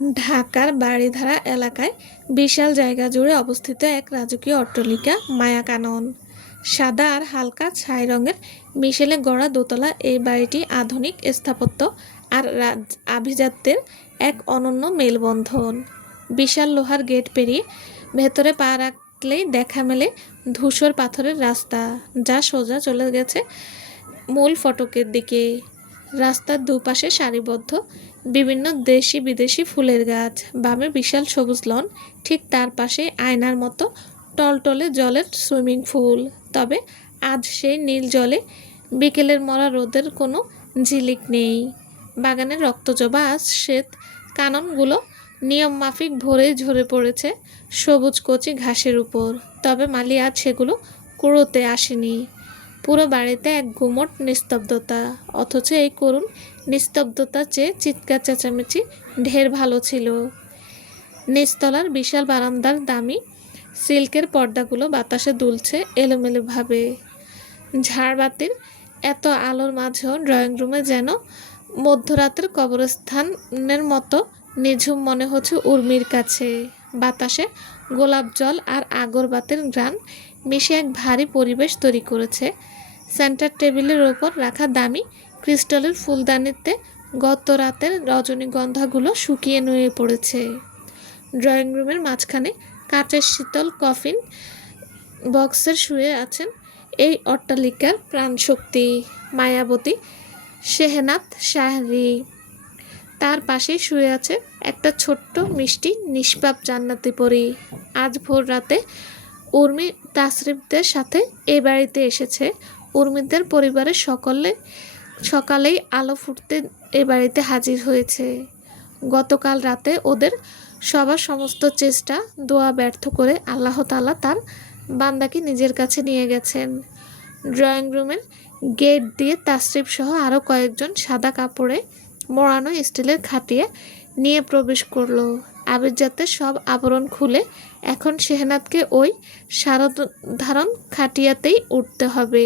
ঢাকার বারিধারা এলাকায় বিশাল জায়গা জুড়ে অবস্থিত এক রাজকীয় অট্টালিকা মায়াকানন। সাদা আর হালকা ছাই রঙের মিশেলে গড়া দোতলা এই বাড়িটি আধুনিক স্থাপত্য আর আভিজাত্যের এক অনন্য মেলবন্ধন। বিশাল লোহার গেট পেরিয়ে ভেতরে পা রাখলেই দেখা মেলে ধূসর পাথরের রাস্তা, যা সোজা চলে গেছে মূল ফটকের দিকে। রাস্তার দুপাশে সারিবদ্ধ বিভিন্ন দেশি বিদেশি ফুলের গাছ, বামে বিশাল সবুজ লন, ঠিক তার পাশে আয়নার মতো টলটলে জলের সুইমিং পুল। তবে আজ সেই নীল জলে বিকেলের মরা রোদের কোনো ঝিলিক নেই। বাগানের রক্তজবা আজ শ্বেত কাননগুলো নিয়ম মাফিক ভরে ঝরে পড়েছে সবুজ কচি ঘাসের উপর। তবে মালি আজ সেগুলো কুড়োতে আসেনি। পুরো বাড়িতে এক গুমট নিস্তব্ধতা, অথচ এই করুণ নিস্তব্ধতার চেয়ে চিৎকার চেঁচামেচি ঢের ভালো ছিল। নিচতলার বিশাল বারান্দার দামি সিল্কের পর্দাগুলো বাতাসে দুলছে এলোমেলোভাবে। ঝাড়বাতির এত আলোর মাঝেও ড্রয়িং রুমে যেন মধ্যরাতের কবরস্থানের মতো নিঝুম মনে হচ্ছে উর্মির কাছে। বাতাসে গোলাপ জল আর আগরবাতির ঘ্রাণ মিশে এক ভারী পরিবেশ তৈরি করেছে। সেন্টার টেবিলের ওপর রাখা দামি ক্রিস্টালের ফুলদানিতে গত রাতের রজনীগন্ধাগুলো শুকিয়ে নুয়ে পড়েছে। ড্রয়িং রুমের মাঝখানে কাচের শীতল কফিন বক্সের শুয়ে আছেন এই অট্টালিকার প্রাণশক্তি, মায়াবতী শেহনাত শাহরি। তার পাশেই শুয়ে আছে একটা ছোট্ট মিষ্টি নিষ্পাপ জান্নাতি পরী। আজ ভোর রাতে উর্মি তাসরিফদের সাথে এই বাড়িতে এসেছে। উর্মিদের পরিবারের সকালেই আলো ফুটতে এ বাড়িতে হাজির হয়েছে। গতকাল রাতে ওদের সবার সমস্ত চেষ্টা দোয়া ব্যর্থ করে আল্লাহ তাআলা তার বান্দাকে নিজের কাছে নিয়ে গেছেন। ড্রয়িং রুমের গেট দিয়ে তাসরিফ সহ আরও কয়েকজন সাদা কাপড়ে মোড়ানো স্টিলের খাটিয়া নিয়ে প্রবেশ করলো। আবির্জাতের সব আবরণ খুলে এখন শেহনাতকে ওই সাধারণ খাটিয়াতেই উঠতে হবে।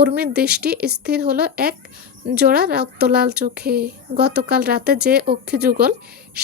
উর্মির দৃষ্টি স্থির হলো এক জোড়া রক্তলাল চোখে। গতকাল রাতে যে অক্ষিযুগল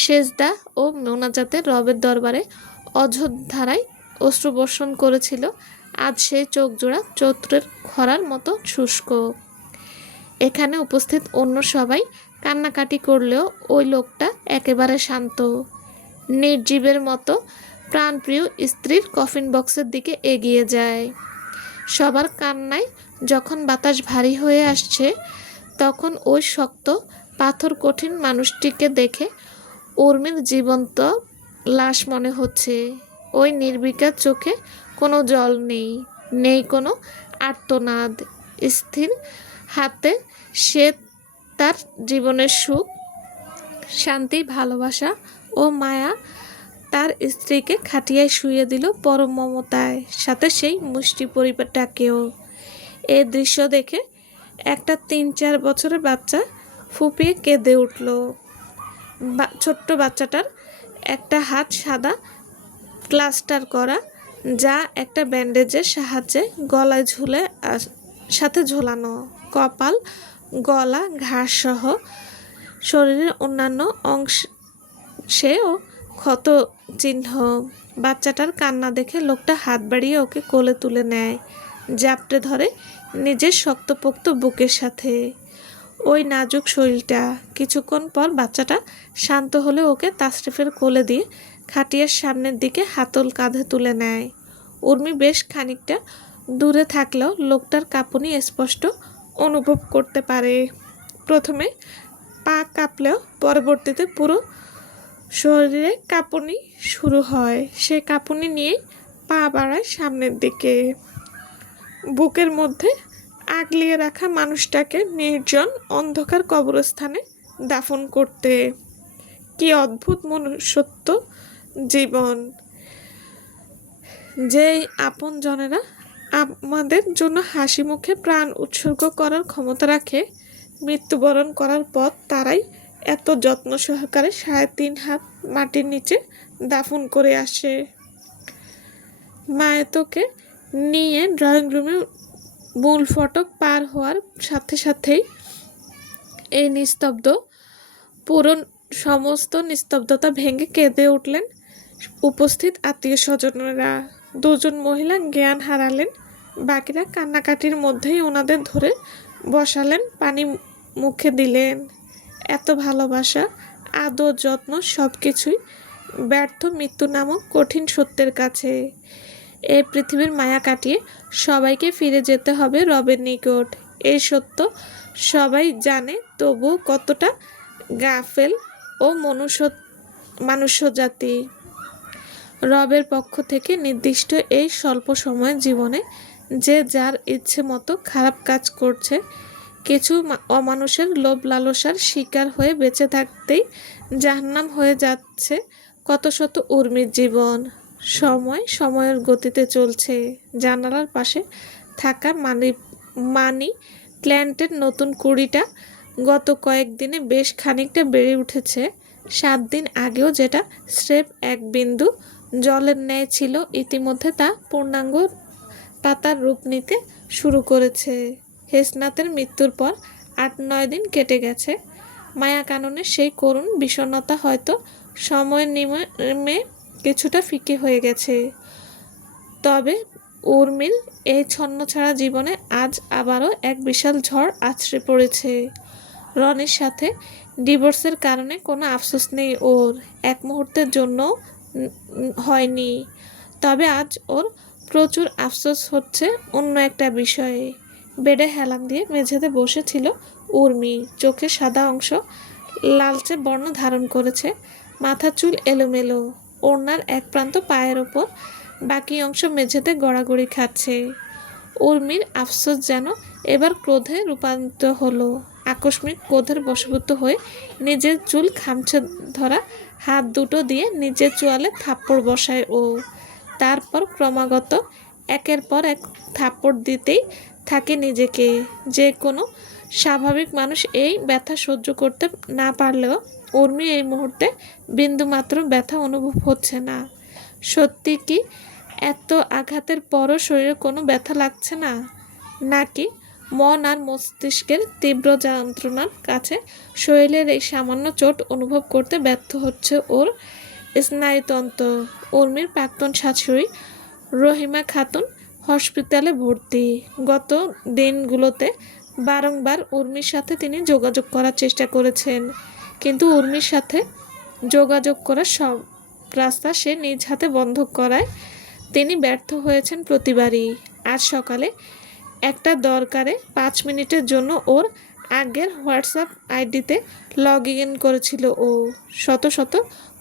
সেজদা ও মোনাজাতের রবের দরবারে অঝোরধারায় অশ্রুবর্ষণ করেছিল, আজ সেই চোখ জোড়া চৈত্রের খরার মতো শুষ্ক। এখানে উপস্থিত অন্য সবাই কান্নাকাটি করলেও ওই লোকটা একেবারে শান্ত, নির্জীবের মতো প্রাণপ্রিয় স্ত্রীর কফিন বক্সের দিকে এগিয়ে যায়। সবার কান্নায় যখন বাতাস ভারী হয়ে আসছে, তখন ওই শক্ত পাথর কঠিন মানুষটিকে দেখে উর্মির জীবন্ত লাশ মনে হচ্ছে। ওই নির্বিকার চোখে কোনো জল নেই, নেই কোনো আর্তনাদ। স্থির হাতে সে তার জীবনের সুখ, শান্তি, ভালোবাসা ও মায়া তার স্ত্রীকে খাটিয়ায় শুইয়ে দিল পরম মমতায়, সাথে সেই মুষ্টি পরিবারটাকেও। এই দৃশ্য দেখে একটা 3-4 বছরের বাচ্চা ফুপিয়ে কেঁদে উঠল। ছোট্ট বাচ্চাটার একটা হাত সাদা প্লাস্টার করা, যা একটা ব্যান্ডেজের সাহায্যে গলায় সাথে ঝোলানো। কপাল, গলা, ঘাড় সহ শরীরের অন্যান্য অংশেও ক্ষত চিহ্ন। বাচ্চাটার কান্না দেখে লোকটা হাত বাড়িয়ে ওকে কোলে তুলে নেয়, জাপটে ধরে নিজের শক্তপোক্ত বুকের সাথে। ওই নাজুক শরীরটা। কিছুক্ষণ পর বাচ্চাটা শান্ত হলে ওকে তাসরিফের কোলে দিয়ে খাটিয়ার সামনের দিকে হাতল কাঁধে তুলে নেয়। উর্মি বেশ খানিকটা দূরে থাকলেও লোকটার কাঁপুনি স্পষ্ট অনুভব করতে পারে। প্রথমে পা কাঁপলেও পরবর্তীতে পুরো শরীরে কাঁপুনি শুরু হয়। সে কাঁপুনি নিয়ে পা বাড়ায় সামনের দিকে। বুকের মধ্যে আগলিয়ে রাখা মানুষটাকে নির্জন অন্ধকার কবরস্থানে দাফন করতে। কি অদ্ভুত মনুষ্যত্ব জীবন! যেই আপন জনেরা আমাদের জন্য হাসি মুখে প্রাণ উৎসর্গ করার ক্ষমতা রাখে, মৃত্যুবরণ করার পর তারাই এত যত্ন সহকারে 3.5 হাত মাটির নিচে দাফন করে আসে। মায়েতোকে নিয়ে ড্রয়িং রুমে মূল ফটক পার হওয়ার সাথে সাথেই এই নিস্তব্ধ পুরো সমস্ত নিস্তব্ধতা ভেঙে কেঁদে উঠলেন উপস্থিত আত্মীয় স্বজনেরা। দুজন মহিলা জ্ঞান হারালেন, বাকিরা কান্নাকাটির মধ্যেই ওনাদের ধরে বসালেন, পানি মুখে দিলেন। এত ভালোবাসা, আদর, যত্ন সব কিছুই ব্যর্থ মৃত্যু নামক কঠিন সত্যের কাছে। এই পৃথিবীর মায়া কাটিয়ে সবাইকে ফিরে যেতে হবে রবের নিকট। এই সত্য সবাই জানে, তবুও কতটা গাফেল ও মানুষ্য জাতি। রবের পক্ষ থেকে নির্দিষ্ট এই স্বল্প সময়ের জীবনে যে যার ইচ্ছে মতো খারাপ কাজ করছে, কিছু অমানুষের লোভ লালসার শিকার হয়ে বেঁচে থাকতেই জাহান্নাম হয়ে যাচ্ছে কত শত উর্মির জীবন। সময়ের গতিতে চলছে। জানালার পাশে থাকা মানি প্ল্যান্টের নতুন কুঁড়িটা গত কয়েকদিনে বেশ খানিকটা বেড়ে উঠেছে। 7 দিন আগেও যেটা স্রেফ এক বিন্দু জলের ন্যায় ছিল, ইতিমধ্যে তা পূর্ণাঙ্গ পাতার রূপ নিতে শুরু করেছে। হেসনাতের মৃত্যুর পর 8-9 দিন কেটে গেছে। মায়া কাননের সেই করুণ বিষণ্ণতা হয়তো সময়ের নিয়মে কিছুটা ফিকে হয়ে গেছে। তবে উর্মির এই ছন্নছাড়া জীবনে আজ আবারও এক বিশাল ঝড় আছড়ে পড়েছে। রনির সাথে ডিভোর্সের কারণে কোনো আফসোস নেই ওর, এক মুহূর্তের জন্য হয়নি। তবে আজ ওর প্রচুর আফসোস হচ্ছে অন্য একটা বিষয়ে। বেডে হেলান দিয়ে মেঝেতে বসেছিল উর্মি। চোখের সাদা অংশ লালচে বর্ণ ধারণ করেছে, মাথার চুল এলোমেলো, ওড়নার এক প্রান্ত পায়ের ওপর, বাকি অংশ মেঝেতে গড়াগড়ি খাচ্ছে। উর্মির আফসোস যেন এবার ক্রোধে রূপান্তরিত হলো। আকস্মিক ক্রোধের বশীভূত হয়ে নিজের চুল খামচে ধরা হাত দুটো দিয়ে নিজের চোয়ালে থাপ্পড় বসায় ও। তারপর ক্রমাগত একের পর এক থাপ্পড় দিতেই থাকে নিজেকে। যে কোনো স্বাভাবিক মানুষ এই ব্যথা সহ্য করতে না পারলেও উর্মি এই মুহূর্তে বিন্দুমাত্র ব্যথা অনুভব হচ্ছে না। সত্যি কি এত আঘাতের পরও শরীরে কোনো ব্যথা লাগছে না? নাকি মন আর মস্তিষ্কের তীব্র যন্ত্রণার কাছে শরীরের এই সামান্য চোট অনুভব করতে ব্যর্থ হচ্ছে ওর স্নায়ুতন্ত্র? উর্মির প্রাক্তন শাশুড়ি রহিমা খাতুন হসপিটালে ভর্তি। গত দিনগুলোতে বারংবার উর্মির সাথে তিনি যোগাযোগ করার চেষ্টা করেছেন, কিন্তু উর্মির সাথে যোগাযোগ করার সব রাস্তা সে নিজ হাতে বন্ধ করায় তিনি ব্যর্থ হয়েছেন প্রতিবারই। আজ সকালে একটা দরকারে 5 মিনিটের জন্য ওর আগের হোয়াটসঅ্যাপ আইডিতে লগ ইন করেছিল ও। শত শত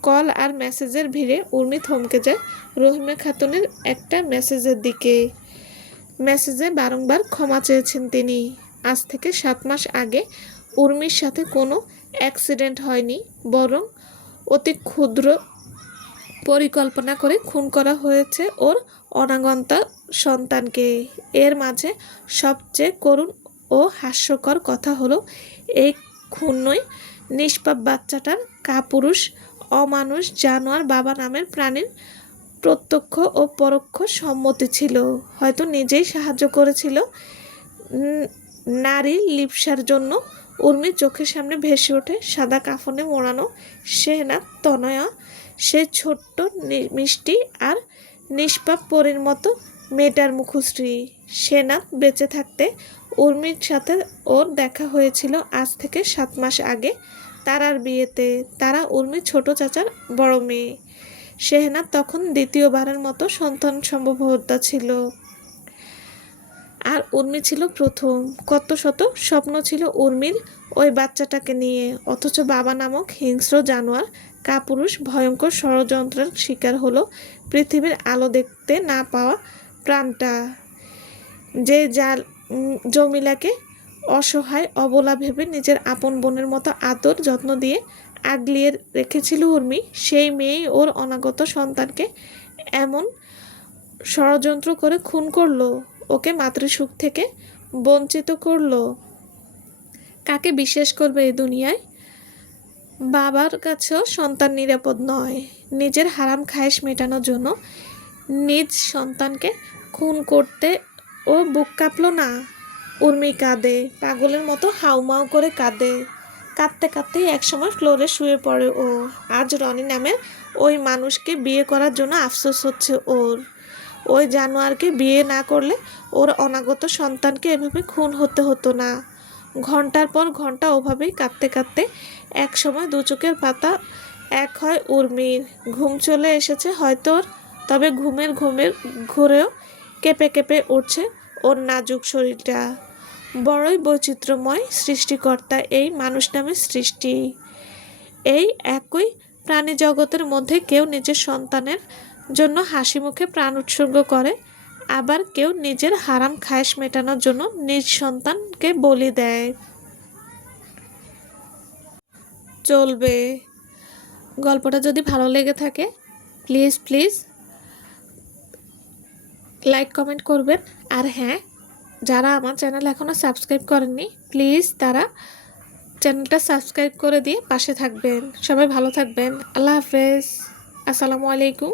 কল আর মেসেজের ভিড়ে উর্মি থমকে যায় রহিমা খাতুনের একটা মেসেজের দিকে। মেসেজে বারংবার ক্ষমা চেয়েছেন তিনি। আজ থেকে 7 মাস আগে উর্মির সাথে কোনো অ্যাক্সিডেন্ট হয়নি, বরং অতি ক্ষুদ্র পরিকল্পনা করে খুন করা হয়েছে ওর অনাগন্তা সন্তানকে। এর মাঝে সবচেয়ে করুণ ও হাস্যকর কথা হলো, এই খুনই নিষ্পাপ বাচ্চাটার কাপুরুষ অমানুষ জানোয়ার বাবা নামের প্রাণীর প্রত্যক্ষ ও পরোক্ষ সম্মতি ছিল। হয়তো নিজেই সাহায্য করেছিল নারীর লিপ্সার জন্য। উর্মির চোখের সামনে ভেসে ওঠে সাদা কাফনে মোড়ানো শেহনাজ তনয়া, সে ছোট্ট মিষ্টি আর নিষ্পাপ পরীর মতো মেয়েটার মুখশ্রী। শেহনাজ বেঁচে থাকতে উর্মির সাথে ওর দেখা হয়েছিল আজ থেকে 7 মাস আগে তারার বিয়েতে। তারা উর্মির ছোট চাচার বড় মেয়ে। শেহনাজ তখন দ্বিতীয়বারের মতো সন্তান সম্ভবতা ছিল, আর উর্মি ছিল প্রথম। কত শত স্বপ্ন ছিল উর্মির ওই বাচ্চাটাকে নিয়ে, অথচ বাবা নামক হিংস্র জানোয়ার কাপুরুষ ভয়ঙ্কর ষড়যন্ত্রের শিকার হলো পৃথিবীর আলো দেখতে না পাওয়া প্রাণটা। যে জমিলাকে অসহায় অবলা ভেবে নিজের আপন বোনের মতো আদর যত্ন দিয়ে আগলিয়ে রেখেছিল উর্মি, সেই মেয়েই ওর অনাগত সন্তানকে এমন ষড়যন্ত্র করে খুন করলো, ওকে মাতৃসুখ থেকে বঞ্চিত করলো। কাকে বিশ্বাস করবে এই দুনিয়ায়? বাবার কাছেও সন্তান নিরাপদ নয়। নিজের হারাম খায়েশ মেটানোর জন্য নিজ সন্তানকে খুন করতে ও বুক কাঁপল না? উর্মি কাঁদে, পাগলের মতো হাউমাউ করে কাঁদে। কাঁদতে কাঁদতেই একসময় ফ্লোরে শুয়ে পড়ে ও। আজ রনি নামের ওই মানুষকে বিয়ে করার জন্য আফসোস হচ্ছে ওর। ওই জানোয়ারকে বিয়ে না করলে ওর অনাগত সন্তানকে এভাবে খুন হতে হতো না। ঘন্টার পর ঘন্টা ওভাবেই কাঁদতে কাঁদতে একসময় দু চোখের পাতা এক হয় উর্মির। ঘুম চলে এসেছে হয়তো ওর, তবে ঘুমের ঘোরেও কেঁপে কেঁপে উঠছে ওর নাজুক শরীরটা। বড়ই বৈচিত্র্যময় সৃষ্টিকর্তা এই মানুষ নামের সৃষ্টি। এই একই প্রাণী জগতের মধ্যে কেউ নিজের সন্তানের জন্য হাসি মুখে প্রাণ উৎসর্গ করে, আবার কেউ নিজের হারাম খায়েশ মেটানোর জন্য নিজ সন্তানকে বলি দেয়। চলবে। গল্পটা যদি ভালো লেগে থাকে প্লিজ প্লিজ লাইক কমেন্ট করবেন। আর হ্যাঁ, যারা আমার চ্যানেল এখনও সাবস্ক্রাইব করেননি প্লিজ তারা চ্যানেলটা সাবস্ক্রাইব করে দিয়ে পাশে থাকবেন। সবাই ভালো থাকবেন। আল্লাহ হাফেজ। আসসালামু আলাইকুম।